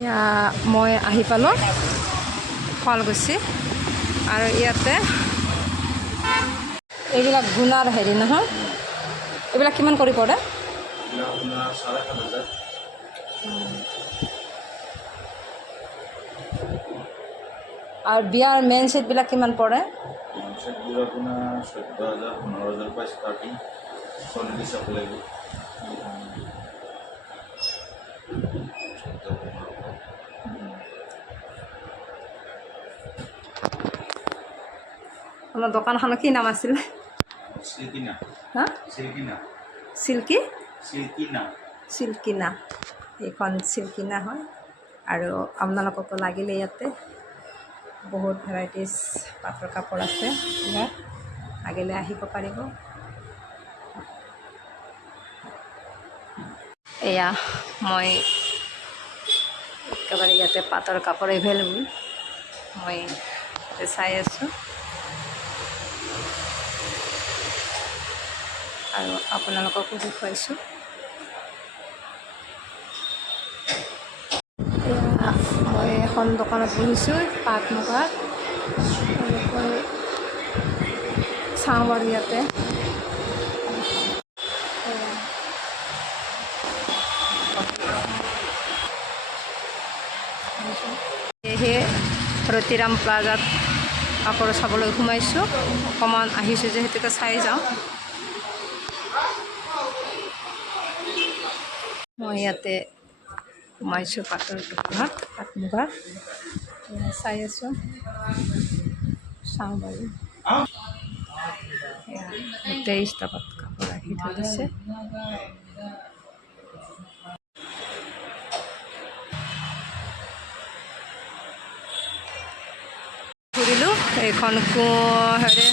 মই আহি পালোঁ শুৱালকুছি আৰু ইয়াতে এইবিলাক গুণাৰ হেৰি নহয়, এইবিলাক কিমান কৰি পৰে? আৰু বিয়াৰ মেইন ছেটবিলাক কিমান পৰে? ছেটবোৰ আপোনাৰ 14,000 15,000 পৰা ষ্টাৰ্টিং চলি চাব লাগিব। আমাৰ দোকানখনৰ কি নাম আছিল? চিল্কিনা। হা? চিল্কিনা। চিল্কি? চিল্কিনা। চিল্কিনা। এইখন চিল্কিনা হয় আৰু আপোনালোককো লাগিলে ইয়াতে বহুত ভেৰাইটিজ পাটৰ কাপোৰ আছে। ইয়াত লাগিলে আহিব পাৰিব। এয়া মই একেবাৰে ইয়াতে পাটৰ কাপোৰ এভেইলেবল মই চাই আছোঁ আৰু আপোনালোককো দেখুৱাইছোঁ। মই এখন দোকানত বহিছোঁ পাট মুগাৰ, এনেকৈ চাওঁ বাৰু ইয়াতে সেয়েহে ৰতিৰাম প্লাজাত কাপোৰ চাবলৈ সোমাইছোঁ। অকণমান আহিছোঁ যিহেতুকে চাই যাওঁ। মই ইয়াতে সোমাইছোঁ পাটৰ দোকানত, পাট মুগাৰ চাই আছোঁ, চাওঁ বাৰু। গোটেই ষ্টকত কাপোৰ ৰাখি থৈ দিছে। ঘূৰিলোঁ এইখন হেৰি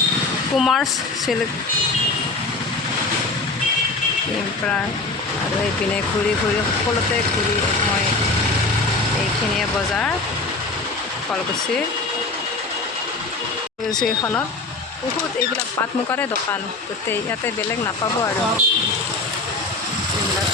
কুমাৰ্চ চিল্ক প্ৰায় আৰু এইপিনে ঘূৰি সকলোতে ঘূৰি মই এইখিনিয়ে বজাৰ শুৱালকুছিখনত বহুত এইবিলাক পাট মুগাৰে দোকান, গোটেই ইয়াতে বেলেগ নাপাব আৰু এইবিলাক